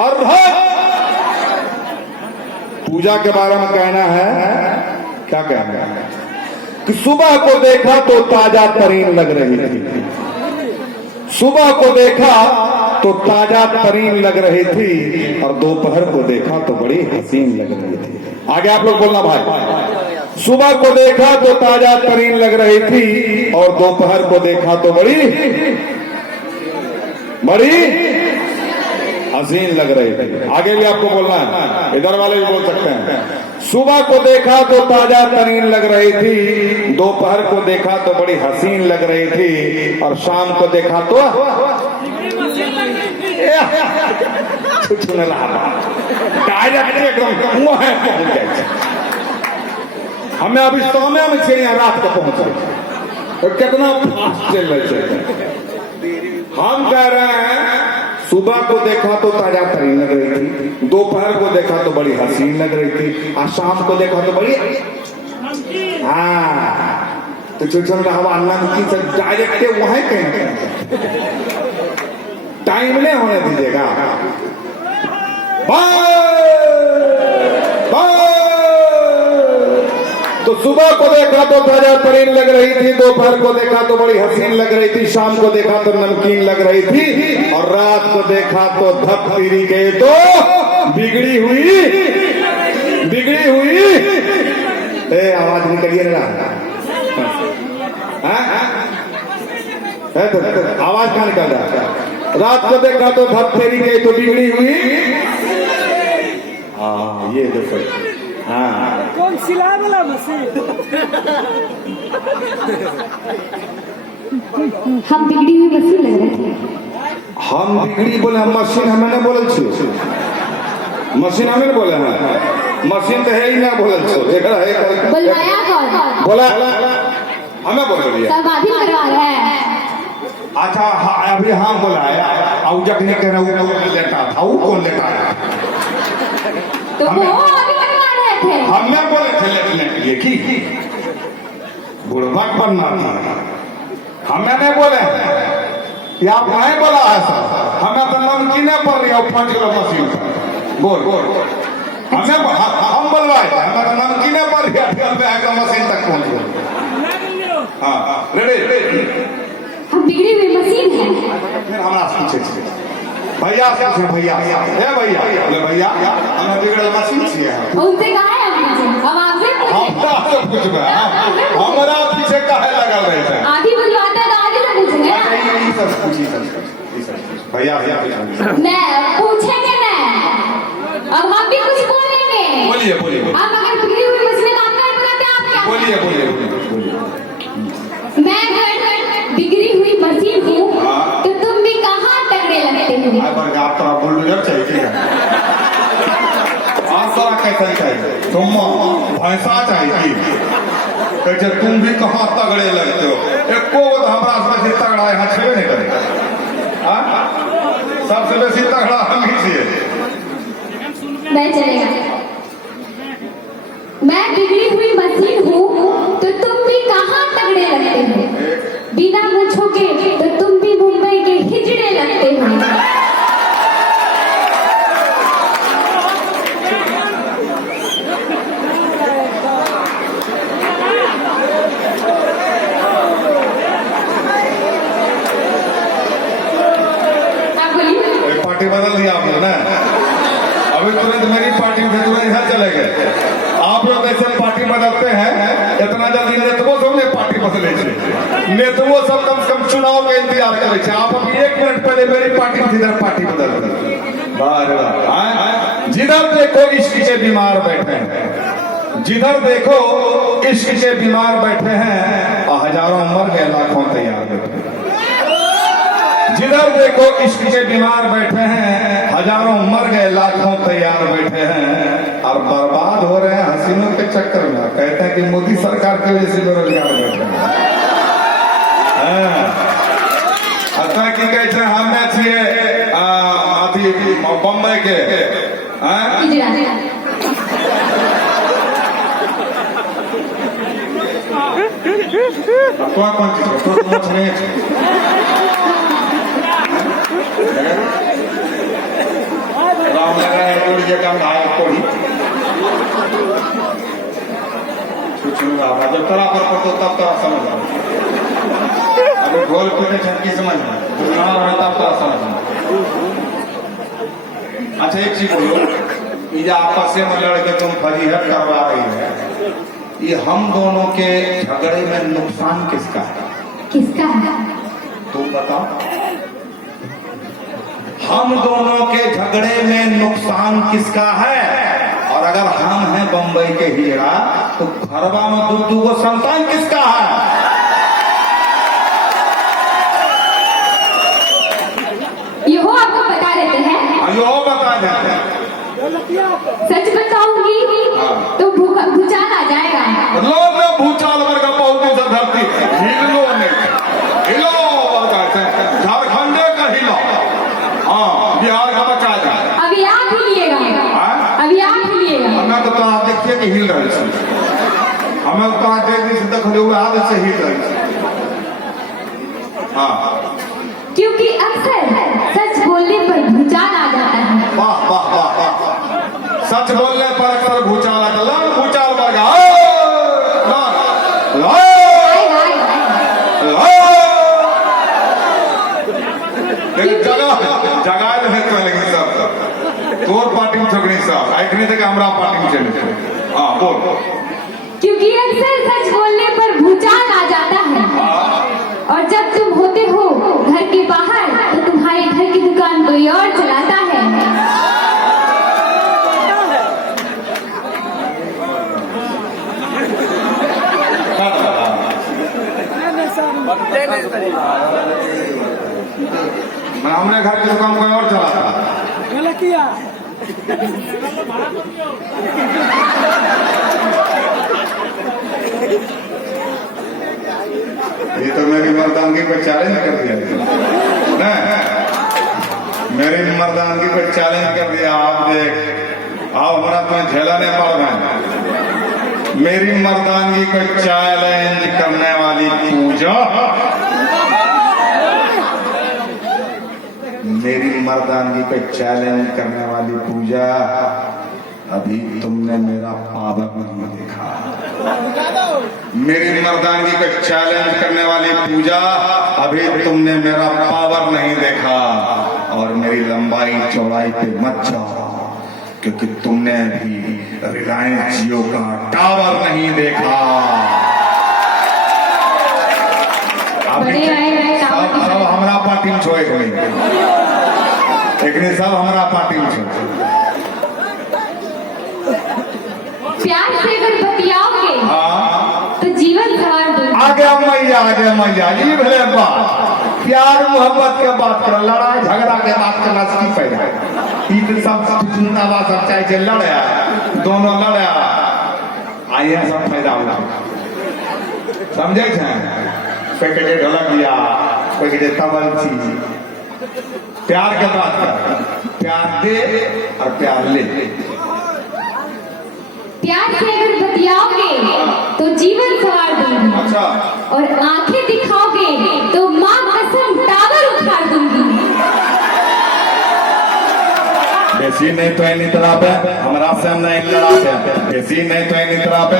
और पूजा के बारे में कहना है, क्या कहना है कि सुबह को देखा तो ताजा तरीन लग रही थी, सुबह को देखा तो ताजा तरीन लग रही थी और दोपहर को देखा तो बड़ी हसीन लग रही थी। आगे आप लोग बोलना भाई। सुबह को देखा तो ताजा तरीन लग रही थी और दोपहर को देखा तो बड़ी हसीन लग रही थी। आगे भी आपको बोलना है, इधर वाले भी बोल सकते हैं। सुबह को देखा तो ताजा तरीन लग रही थी, दोपहर को देखा तो बड़ी हसीन लग रही थी और शाम को देखा तो हमें अभी समय में चाहिए रात को पहुंचे तो कितना फास्ट चल रहे। हम कह रहे हैं सुबह को देखा तो ताजा तरीन लग रही थी, दोपहर को देखा तो बड़ी हसीन लग रही थी और शाम को देखा तो बड़ी तो चुचन का हवा नमकीन से डायरेक्ट वहां कहीं टाइम नहीं होने दीजिएगा। तो सुबह को देखा तो ताजा तरीन लग रही थी, दोपहर को देखा तो बड़ी हसीन लग रही थी, शाम को देखा तो नमकीन लग रही थी और रात को देखा तो धपतीरी के तो बिगड़ी हुई आवाज निकलिए ना, तो आवाज कहाँ निकल रहा है? रात को देखा तो धपतीरी के तो बिगड़ी हुई। हाँ ये देखो, हाँ कौन सिला वाला मशीन? हम बिगड़ी हुई मशीन लग रहे थे। हम बिगड़ी बोले, मशीन हमें नहीं बोल छो, मशीन हमें नहीं बोले हैं, मशीन तो है ही ना बोल छो। बुलवाया कौन? बोला हमें बोल दिया, सब अभी करवा रहे हैं। अच्छा अभी हाँ बुलाया और जब नहीं कह रहा वो लेता था, वो कौन लेता है? तो वो अभी करवा रहे थे। हमने बोले थे लेटने के लिए की बुढ़बक बनना था, हमें नहीं बोले कि आप नहीं बोला है सर, हमें तो नमकीन पड़ रही है 5 किलो मशीन बोल हमें हम बोलवाए हमें तो नमकीन पड़ रही है मशीन तक पहुंच गए। हाँ रेडी, हम बिगड़ी हुई मशीन है। फिर हमारा पूछे भैया से भैया हे भैया बोले भैया हमें बिगड़ल मशीन चाहिए। उनसे कहा है हम आपसे पूछे हमारा पीछे काहे लगा रहे थे? आधी बुलवाता है तो आधी तो पूछेंगे भैया मैं पूछेंगे ना, अब हम भी कुछ बोलेंगे। बोलिए आप अगर बिगड़ी हुई मशीन काम कर बनाते आप क्या बोलिए मैं अगर बिगड़ी हुई मशीन हूँ तो तुम भी कहाँ तगड़े लगते हो? आप तरह बुलडोजर चाहिए, आप तरह कैसे चाहिए, तुम भैंसा चाहिए कैसे, तुम भी कहाँ तगड़े लगते हो? एक को हमारा से तगड़ा यहाँ छेड़े नहीं करेगा, सबसे बेसी तगड़ा हम ही चाहिए। नहीं चलेगा। मैं बिगड़ी हुई मशीन हूँ तो तुम भी कहाँ तगड़े लगते हो? बिना पूछोगे तो तुम भी मुंबई के हिजड़े लगते हो। पार्टी बदल दिया आपने ना, अभी तुरंत मेरी पार्टी में तुरंत यहाँ चले गए। आप लोग ऐसे पार्टी बदलते हैं, इतना जल्दी नेतवो सब ने पार्टी बदले, नेतवो सब कम से कम चुनाव के इंतजार करे। आप अभी 1 मिनट पहले मेरी पार्टी में जिधर पार्टी बदल दी, जिधर देखो इश्क के बीमार बैठे हैं, जिधर देखो इश्क के बीमार बैठे हैं और हजारों मर गए लाखों तैयार बैठे हैं। जिधर देखो इश्क के बीमार बैठे हैं, हजारों मर गए लाखों तैयार बैठे हैं और बर्बाद हो रहे हैं हसीनों के चक्कर में। कहते हैं कि मोदी सरकार के वजह से बेरोजगार बैठे हैं। अतः की कहते हैं हमने छिए अथी बम्बई के कौन चीज हम भाई कोड़ी छुछुआ जब तोरा पर पड़तो तब तोरा समझ आ अगर ढोल पीटे छटकी समझ में दुर्गाना रहे तब तोरा समझ में। अच्छा एक चीज बोलो, ये जो आपस में लड़के तुम फजीहत करवा रही है, ये हम दोनों के झगड़े में नुकसान किसका है? किसका है? तुम बताओ। हम दोनों के झगड़े में नुकसान किसका है? और अगर हम हैं बंबई के हीरा तो घरवा में दू को संतान किसका है? यो आपको बता देते हैं। यो बता देते हैं। सच बताऊंगी तो भूचाल आ जाएगा। लोग में भूचाल वर्ग बहुत ही धरती हिलो नहीं, हिलो वर्ग झारखंड का हिलो। हाँ, बिहार का बचा जाए। अभी आप ही लिएगा, अभी आप ही लिएगा। हमें तो आप देखिए कि हिल रही है, हमें तो आज देख देखले हुए आदत से हिल रही है। हाँ, क्योंकि अक्सर सच बोलने पर भूचाल आ जाता है। वाह वाह वाह वाह, सच बोलने पर अक्सर भूचाल आता है। भूचाल वर्ग जगह नहीं चलेगी सब, तोर पार्टी में झगड़ी सब ऐखने थे कि हमरा पार्टी में चले। हाँ बोल। क्योंकि अक्सर सच बोलने पर भूचाल आ जाता है, और जब तुम होते हो घर के बाहर तो तुम्हारे घर की दुकान कोई और चलाता है। मैं हमने घर की दुकान कोई और चलाता। ये तो मेरी मर्दानगी पर चैलेंज कर दिया ना, मेरी मर्दानगी पर चैलेंज कर दिया। आप देख, आप हमारा तुम्हें झेला नहीं पड़ रहा है। मेरी मर्दानगी को चैलेंज करने वाली पूजा, मेरी मर्दानगी पे चैलेंज करने वाली पूजा, अभी तुमने मेरा पावर नहीं देखा। मेरी मर्दानगी पे चैलेंज करने वाली पूजा, अभी तुमने मेरा पावर नहीं देखा। और मेरी लंबाई चौड़ाई पे मत जाओ, क्योंकि तुमने भी रिलायंस जियो का टावर नहीं देखा। सब हमारा पार्टी में छोड़े गए, लेकिन सब हमारा पार्टी में छोड़े। प्यार से अगर बतियाओगे तो जीवन सवार दो। आगे मैया ये भले बात, प्यार मोहब्बत के बात कर, लड़ाई झगड़ा के बात करना की फायदा है? सब जिंदाबाद सब चाहे लड़े, दोनों लड़े, आइए सब फायदा होगा। समझे कोई कहते ढोलक दिया, कोई कहते तबल चीज। प्यार के बात कर, प्यार दे और प्यार ले। प्यार से अगर बतियाओगे तो जीवन सवार दूंगी। अच्छा। और आंखें दिखाओगे तो मां कसम टावर उखाड़ दूंगी। बेसी नहीं तो नहीं तरह पे हमारा से नहीं लड़ा पे, बेसी नहीं तो नहीं तरह पे।